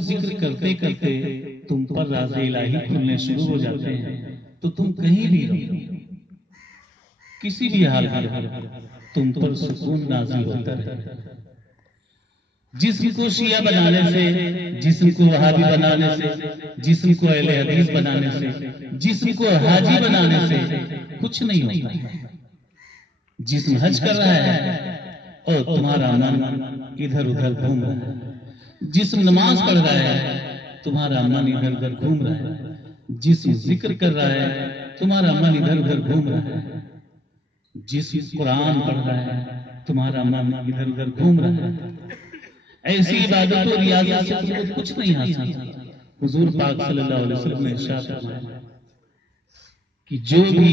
ذکر کرتے کرتے تم پر راز الہی کھلنے شروع ہو جاتے ہیں تو تم کہیں بھی رہو، کسی بھی حال میں رہو، تم پر سکون نازل ہوتا رہے۔ جسم کو شیعہ بنانے سے، جسم کو وہابی بنانے سے، جسم کو اہل حدیث بنانے سے، جسم کو حاجی بنانے سے کچھ نہیں ہوتا۔ جسم حج کر رہا ہے اور تمہارا من ادھر ادھر گھوم رہا ہے۔ جسم نماز پڑھ رہا ہے، تمہارا من ادھر ادھر گھوم رہا ہے۔ جسم ذکر کر رہا ہے، تمہارا من ادھر ادھر گھوم رہا ہے۔ جسم قرآن پڑھ رہا ہے، تمہارا من ادھر ادھر گھوم رہا ہے۔ ایسی عبادت و ریاضت سے تم کو کچھ نہیں حاصل۔ حضور پاک صلی اللہ علیہ وسلم نے ارشاد فرمایا کہ جو بھی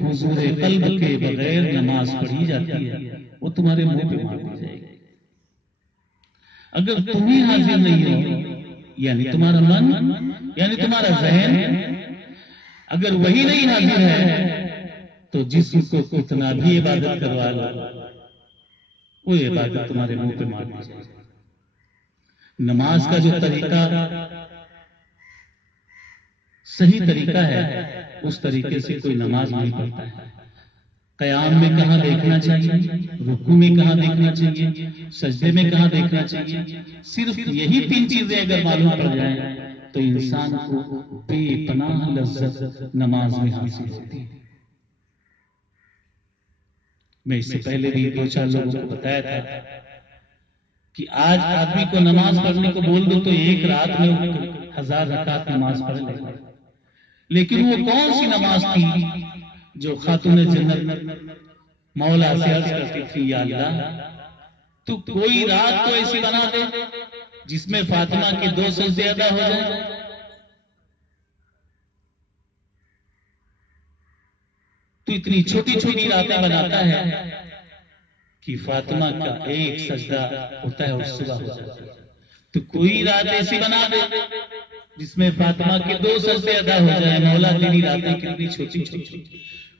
حضور قلب کے بغیر نماز پڑھی جاتی ہے وہ تمہارے منہ پہ مار دی جائے گی۔ اگر تم ہی حاضر نہیں ہو، یعنی تمہارا من، یعنی تمہارا ذہن اگر وہی نہیں حاضر ہے تو جسم کو کتنا بھی عبادت کروا لو، وہ عبادت تمہارے منہ پہ مار دی جائے گی۔ نماز کا جو طریقہ صحیح طریقہ ہے اس طریقے سے کوئی نماز نہیں پڑھتا ہے۔ قیام میں کہاں دیکھنا چاہیے، رکوع میں کہاں دیکھنا چاہیے، سجدے میں کہاں دیکھنا چاہیے، صرف یہی تین چیزیں اگر معلوم پڑ جائیں تو انسان کو بے پناہ لذت نماز میں حاصل ہوتی ہے۔ میں اس سے پہلے بھی دو چار لوگوں کو بتایا تھا کہ آج آدمی کو نماز پڑھنے کو بول دو تو ایک رات میں 1000 رکعت نماز پڑھ لے گا، لیکن وہ کون سی نماز تھی جو خاتون جنت مولا سے عرض کرتی تھی یا اللہ تو کوئی رات تو ایسی بنا دے جس میں فاطمہ کی 2 سجدے ادا ہو جائیں۔ تو اتنی چھوٹی چھوٹی راتیں بناتا ہے کہ فاطمہ کا ایک سجدہ ہوتا ہے اور صبح ہو جاتا ہے۔ تو کوئی رات ایسی بنا دے جس میں فاطمہ کے 2 سجدے ادا ہو جائیں۔ مولا تیری راتیں کتنی چھوٹی چھوٹی،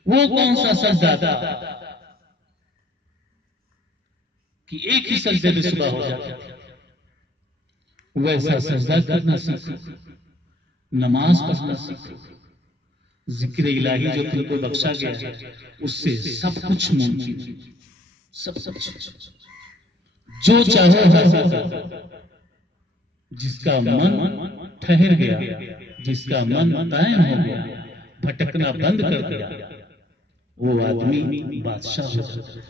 وہ کون سا سجدہ تھا کہ ایک ہی سجدے میں صبح ہو جاتا ہے؟ ویسا سجدہ کرنا سیکھو، نماز پڑھنا سیکھو۔ ذکر الہی جو تم کو بخشا گیا ہے اس سے سب کچھ ممکن ہے، سب کچھ جو چاہو حاصل کرو۔ جس کا من ٹھہر گیا، جس کا من قائم ہو گیا، بھٹکنا بند کر دیا، وہ آدمی بادشاہ ہو جاتا ہے۔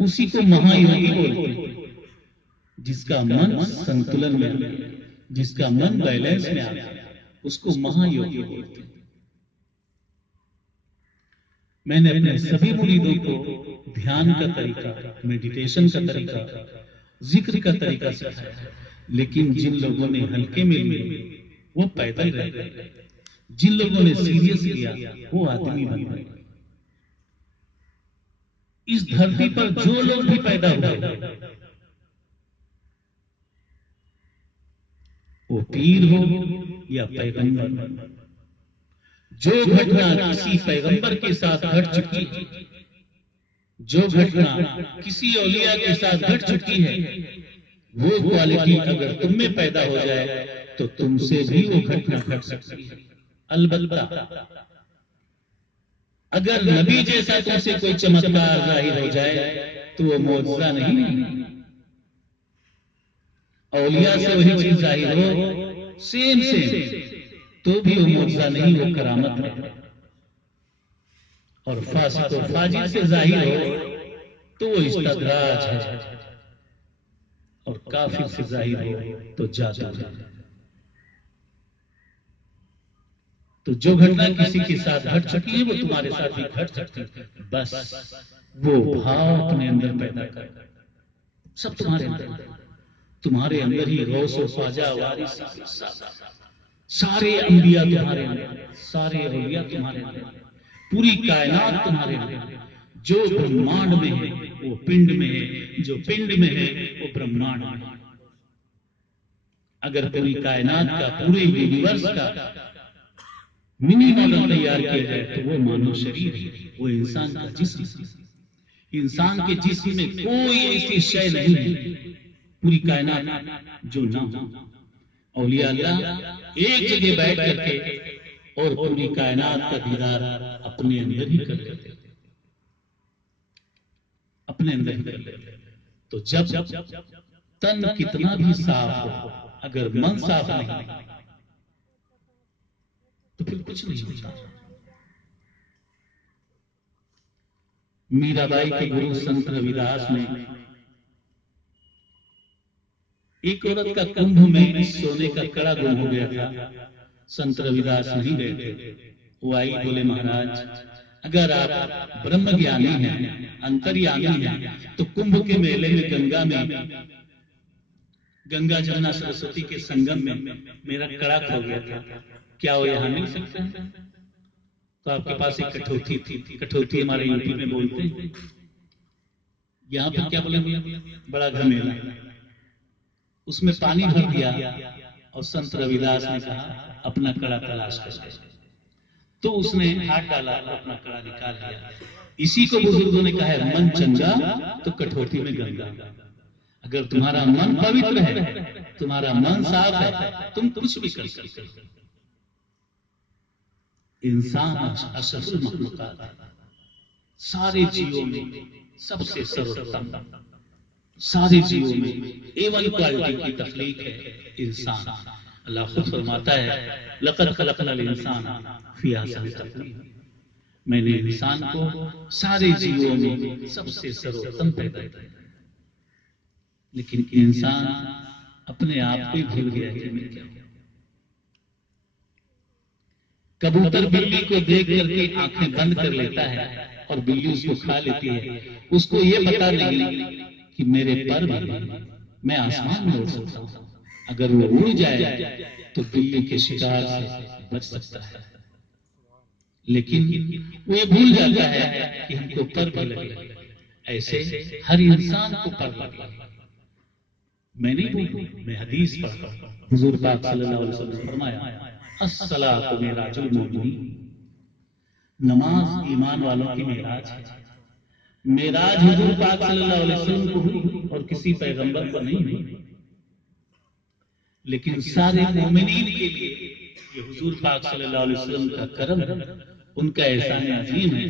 اسی کو مہا یوگی بولتے ہیں۔ جس کا من سنتلن میں آ گیا، جس کا من بیلنس میں آ گیا، اس کو مہا یوگی بولتے ہیں۔ میں نے اپنے سبھی مریدوں کو دھیان کا طریقہ، میڈیٹیشن کا طریقہ، ذکر کا طریقہ سکھایا ہے، لیکن جن لوگوں نے ہلکے میں لیے وہ پیدل رہ گئے، جن لوگوں نے سیریس لیا وہ آدمی بن گئے۔ اس دھرتی پر جو لوگ بھی پیدا ہوئے وہ پیر ہو یا پیغمبر، جو گھٹنا کسی پیغمبر کے ساتھ گھٹ چکی ہے، جو گھٹنا کسی اولیاء کے ساتھ گھٹ چکی ہے، وہ کوالٹی اگر تم میں پیدا ہو جائے تو تم سے بھی وہ گھٹنا گھٹ سکتی ہے۔ البتہ اگر نبی جیسا تم سے کوئی چمتکار ظاہر ہو جائے تو وہ معجزہ نہیں، اولیاء سے وہی چیز ظاہر ہو سیم تو بھی وہ معجزہ نہیں، وہ کرامت ہے۔ اور فاسق و فاجر سے ظاہر ہو تو وہ استدراج ہے، اور کافر سے ظاہر ہو تو جادو ہے۔ تو جو گھٹنا کسی کے ساتھ گھٹ چکی ہے وہ تمہارے ساتھ بھی گھٹ سکتی ہے، بس وہ بھاؤ اپنے اندر پیدا کر، سب تمہارے اندر ہی غوث و خواجہ وارث سارے انبیاء تمہارے اندر، سارے اولیاء تمہارے اندر، پوری کائنات تمہارے اندر۔ جو برہمانڈ میں ہے وہ پنڈ میں ہے، جو پنڈ میں ہے وہ برہمانڈ میں ہے۔ اگر پوری کائنات کا، پورے یونیورس کا منی ماڈل تیار کیا جائے تو وہ مانو شریر ہے، وہ انسان کا جسم۔ انسان کے جسم میں کوئی ایسی شے نہیں ہے پوری کائنات جو نہ ہو، اولیاء اللہ ایک جگہ بیٹھ کر کے اور پوری کائنات کا دیدار اپنے اندر ہی کر لیتے، اپنے اندر ہی کر لیتے۔ تو جب تن کتنا بھی صاف ہو، اگر من صاف نہیں تو پھر کچھ نہیں ہوتا۔ میرا بائی کے گرو سنت رویداس نے ایک عورت کا کنبھ میں سونے کا کڑا گم ہو گیا تھا، سنت رویداس نہیں گئے تھے۔ وہ آئی، بولے مہاراج اگر آپ برہم گیانی ہیں، انتریانی ہیں، تو کنبھ کے میلے میں گنگا جمنا سرسوتی کے سنگم میں میرا کڑا کھو گیا تھا، کیا وہ یہاں مل سکتا ہے؟ تو آپ کے پاس ایک کٹھوتی تھی، کٹھوتی ہمارے یوپی میں بولتے ہیں، یہاں پر کیا بولیں گے؟ بڑا گھمیلا۔ اس میں پانی بھر دیا اور سنت رویداس نے کہا اپنا کڑا تلاش کر لے۔ تو اس نے ہاتھ ڈالا اور اپنا کڑا نکال لیا۔ اسی کو بزرگوں نے کہا ہے من چنگا تو کٹھوتی میں گنگا۔ اگر تمہارا من پوتر ہے، تمہارا من صاف ہے، تم کچھ بھی کر سکتے ہو۔ انسان اشرف المخلوقات ہے، سارے جیوں میں سب سے سروتم، سارے جیوں میں A1 کوالٹی کی تخلیق ہے انسان۔ اللہ خود فرماتا ہے لقد خلقنا الانسان فی احسن تقویم، میں نے انسان کو سارے جیوں میں سب سے سروتم پیدا کیا، لیکن انسان اپنے آپ کو بھول گیا کہ میں کیا ہوں۔ کبوتر بلی کو دیکھ کر کے آنکھیں بند کر لیتا ہے اور بلی اس کو کھا لیتی ہے، اس کو یہ پتا نہیں کہ میرے پر بھی میں آسمان میں اڑ سکتا ہوں، اگر وہ اڑ جائے تو بلی کے شکار سے بچ سکتا ہے، لیکن وہ یہ بھول جاتا ہے کہ ہم کو پر بھی لگے۔ ایسے ہر انسان کو پر لگے۔ میں نہیں بولوں، میں حدیث پڑھتا ہوں، حضور پاک صلی اللہ علیہ وسلم نے فرمایا الصلاۃ معراج المومنین، نماز ایمان والوں کی معراج ہے۔ معراج حضور پاک صلی اللہ علیہ وسلم کو ہوئی اور کسی پیغمبر کو نہیں ہوئی، لیکن سارے مومنین کے لیے یہ حضور پاک صلی اللہ علیہ وسلم کا کرم ہے، ان کا احسان عظیم ہے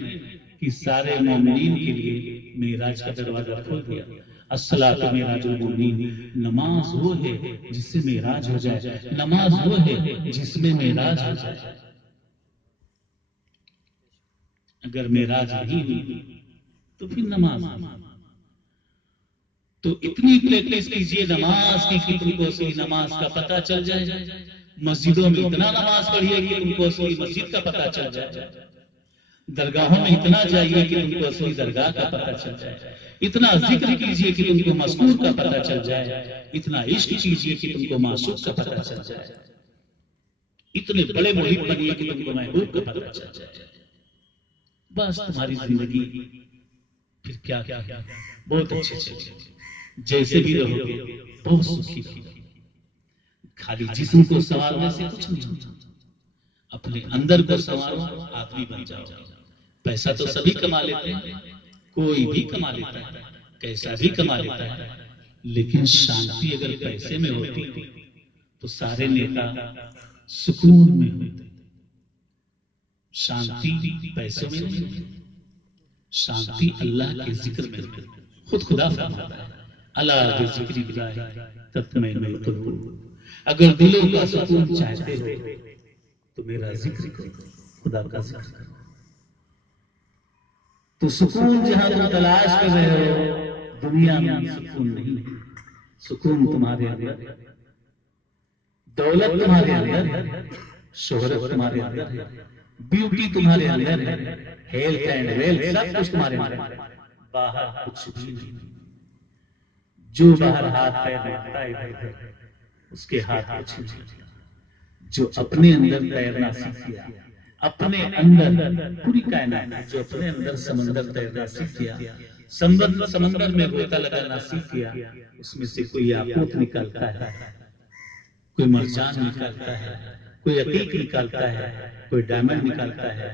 کہ سارے مومنین کے لیے معراج کا دروازہ کھول دیا۔ الصلاۃ معراج المومنین، نماز وہ ہے جس سے معراج ہو جائے، نماز وہ ہے جس میں معراج ہو جائے۔ اگر معراج نہیں ہوئی تو پھر نماز تو اتنی پریکٹس کیجئے نماز کی کہ تم کو اصلی نماز کا پتہ چل جائے۔ مسجدوں میں اتنا نماز پڑھیے کہ تم کو اصلی مسجد کا پتہ چل جائے، درگاہوں میں اتنا جائیے کہ تم کو اصلی درگاہ کا پتہ چل جائے، اتنا ذکر کیجئے کہ تم کو مذکور کا پتہ چل جائے، اتنا عشق کیجئے کہ تم کو معشوق کا پتہ چل جائے، اتنے بڑے محب بنیے کہ تم کو محبوب کا پتہ چل جائے۔ بس تمہاری زندگی پھر کیا بہت اچھے چلے، جیسے بھی رہو گے بہت سکھی رہو گے۔ خالی جسم کو سنوارنے سے کچھ نہیں ہوتا، اپنے اندر کو سنوارو، آدمی بن جاؤ۔ پیسہ تو سبھی کما لیتے ہیں، کوئی بھی کما لیتا ہے، کیسا بھی کما لیتا ہے، لیکن شانتی اگر پیسے میں ہوتی تو سارے نیتا سکون میں ہوتے۔ شانتی پیسوں میں نہیں، شانتی اللہ کے ذکر میں ہوتی۔ خود خدا فرماتا ہے الا بذکر اللہ تطمئن القلوب، اگر دلوں کا سکون چاہتے ہو تو میرا ذکر کرو، خدا کا ذکر کرو۔ تو سکون جہاں تم تلاش کر رہے ہو دنیا میں سکون نہیں ہے، سکون تمہارے اندر ہے، دولت تمہارے اندر ہے، شہرت تمہارے اندر ہے، بیوٹی تمہارے اندر ہے، ہیلتھ اینڈ ویلتھ سب کچھ تمہارے اندر ہے، باہر کچھ بھی نہیں۔ جو باہر ہاتھ پیر مارتا ہے ادھر ادھر اس کے ہاتھ کچھ نہیں لگتا۔ جو اپنے اندر تیرنا سیکھ گیا، اپنے اندر پوری کائنات جو اپنے اندر سمندر تیرنا سیکھ گیا، سمندر میں غوطہ لگانا سیکھ گیا، اس میں سے کوئی یاقوت نکالتا ہے، کوئی مرجان نکالتا ہے، کوئی عقیق نکالتا ہے، کوئی ڈائمنڈ نکالتا ہے،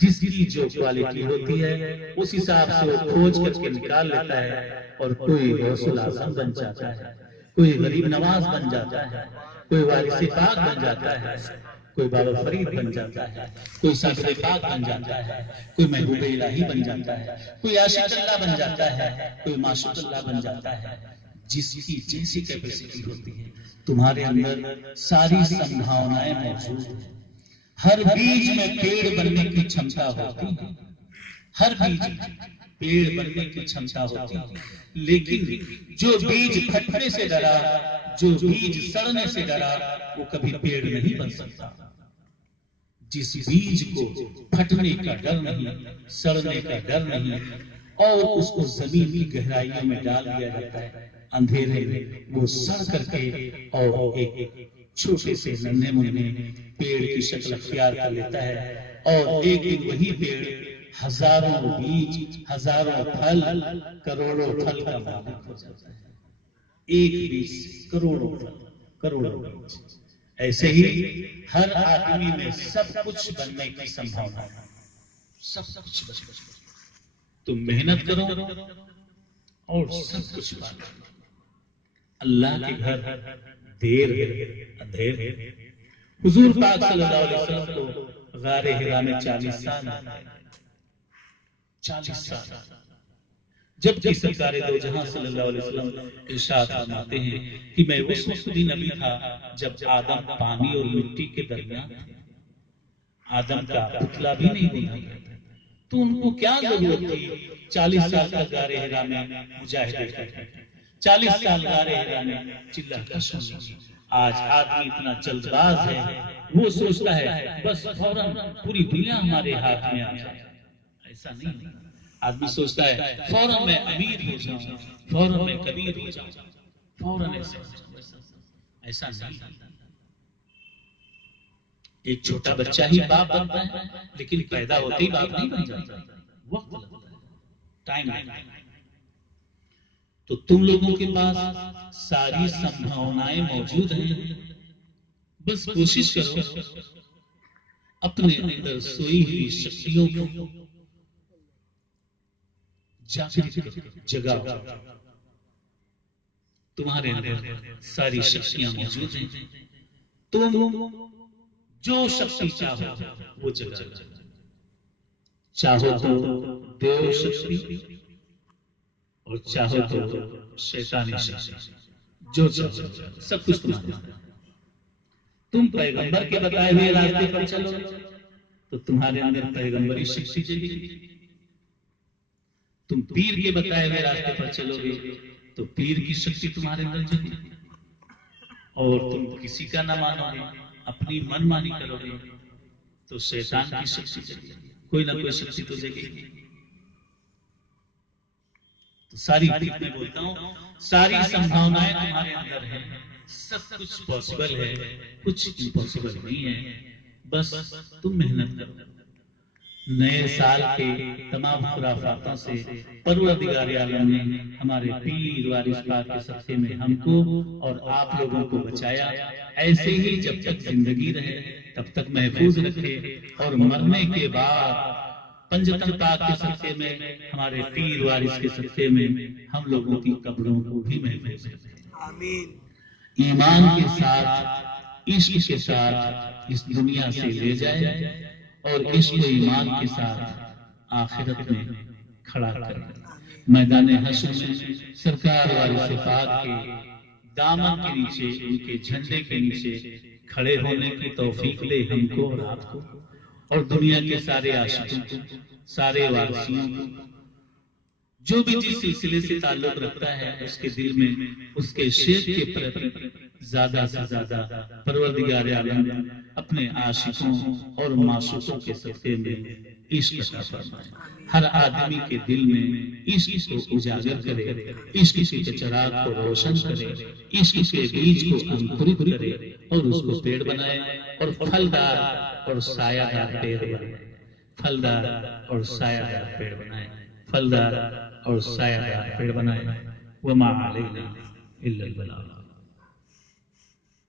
جس کی جو کوالٹی ہوتی ہے اس حساب سے وہ کھوج کر کے نکال لیتا ہے اور کوئی غوث الاعظم بن جاتا ہے۔ کوئی غریب نواز بن جاتا ہے، کوئی وارث پاک بن جاتا ہے، کوئی بابا فرید بن جاتا ہے، کوئی صابر پاک بن جاتا ہے، کوئی محبوب الہی بن جاتا ہے، کوئی عاشق اللہ بن جاتا ہے، کوئی معشوق اللہ بن جاتا ہے۔ جس کی جیسی کیپیسٹی ہوتی ہے، تمہارے اندر ساری سمبھاونائیں موجود ہیں۔ ہر بیج میں پیڑ بننے کی چھمتا ہوتی ہے، ہر بیج پیڑ بننے کی چھمتا ہوتی ہے، لیکن جو بیج پھٹنے سے ڈرا، جو بیج سڑنے سے ڈرا، وہ کبھی پیڑ نہیں بن سکتا۔ جس بیج کو پھٹنے کا ڈر نہیں، سڑنے کا ڈر نہیں، اور اس کو زمین کی گہرائیوں میں ڈال دیا جاتا ہے اندھیرے میں، وہ سڑ کر کے اور ایک چھوٹے سے ننھے منھے پیڑ کی شکل اختیار کر لیتا ہے، اور ایک دن وہی پیڑ ہزاروں بیج، ہزاروں پھل، کروڑوں پھل کا مالک ہو جاتا ہے۔ ایک بیج سے کروڑوں پھل، کروڑوں بیج۔ ایسے ہی ہر آدمی میں سب کچھ بننے کی سمبھاونا ہے، سب کچھ بننے کی۔ تم محنت کرو اور سب کچھ پالو۔ اللہ کے گھر دیر ہے، اندھیر ہے۔ حضور پاک صلی اللہ علیہ وسلم کو غار حرا میں 40 سال لگ گئے، 40 سال۔ جبکہ سرکار دو جہاں صلی اللہ علیہ وسلم ارشاد فرماتے ہیں کہ میں اس وقت بھی نبی تھا جب آدم پانی اور مٹی کے درمیان تھے، آدم کا پتلا بھی نہیں بنا گیا تھا، تو ان کو کیا ضرورت تھی 40 سال کا غار حرا میں مجاہدے کرنے کی، 40 سال غار حرا میں چلہ کش ہونے کی۔ آج آدمی اتنا جلد باز ہے، وہ سوچتا ہے بس فوراً پوری دنیا ہمارے ہاتھ میں آ جائے۔ ایسا نہیں ہوتا۔ آدمی سوچتا ہے فوراً میں امیر ہو جاؤں، فوراً میں کبیر ہو جاؤں، فوراً ایسا ہو جاؤں۔ ایسا نہیں ہوتا۔ ایک چھوٹا بچہ ہی باپ بنتا ہے، لیکن پیدا ہوتے ہی باپ نہیں بن جاتا، وقت لگتا ہے، ٹائم لگتا ہے۔ تو تم لوگوں کے پاس ساری سمبھاونائیں موجود ہیں، بس کوشش کرو اپنے اندر سوئی ہوئی شکتیوں کو جگاؤ۔ تمہارے اندر ساری شکتیاں موجود ہیں، تم جو شکتی چاہو وہ جگا لو۔ چاہو تو دیو شکتی اور چاہو تو شیطانی شکتی، جو چاہو سب کچھ تمہارے اندر۔ تم پیغمبر کے بتائے ہوئے راستے پر چلو تو تمہارے اندر پیغمبری شکتی جگے گی، تم پیر کے بتائے ہوئے راستے پر چلو گے تو پیر کی شکتی تمہارے اندر جگے گی، اور تم کسی کا نہ مانو گے، اپنی من مانی کرو گے تو شیطان کی شکتی جگے گی، کوئی نہ کوئی شکتی تو جگے گی۔ تو ساری میں بولتا ہوں ساری سمبھاونائیں تمہارے اندر ہیں، سب کچھ پاسبل ہے، کچھ امپاسبل نہیں ہے، بس تم محنت کرو۔ نئے سال کے تمام خرافاتوں سے پروردگار عالم نے ہمارے پیر وارث پاک کے صدقے میں ہم کو اور آپ لوگوں کو بچایا، ایسے ہی جب تک زندگی رہے تب تک محفوظ رکھے، اور مرنے کے بعد پنجتن پاک کے صدقے میں ہمارے پیر وارث کے صدقے میں ہم لوگوں کی قبروں کو بھی محفوظ رکھے۔ آمین۔ ایمان کے ساتھ، عشق کے ساتھ اس دنیا سے لے جائے، اور عشق و ایمان کے ساتھ آخرت میں کھڑا کر میدان حشر میں سرکار وارث پاک کے دامن کے نیچے، ان کے جھنڈے کے نیچے کھڑے ہونے کی توفیق دے ہم کو اور آپ کو، اور دنیا کے سارے عاشقوں کو، سارے وارثیوں کو، جو بھی جس سلسلے سے تعلق رکھتا ہے اس کے دل میں اس کے شیخ کے پرتی زیادہ سے زیادہ پروردگار عالم اپنے عاشقوں اور معشوقوں کے صدقے میں عشق عطا فرمائے۔ ہر آدمی کے دل میں عشق کو اجاگر کرے، عشق کے چراغ کو روشن کرے، عشق کے بیج کو انکرت کرے اور اس کو پیڑ بنائے، اور پھلدار اور سایہ دار پیڑ بنائے، پھلدار اور سایہ دار پیڑ بنائے، پھلدار اور سایہ دار پیڑ بنائے۔ وما علینا الا البلاغ۔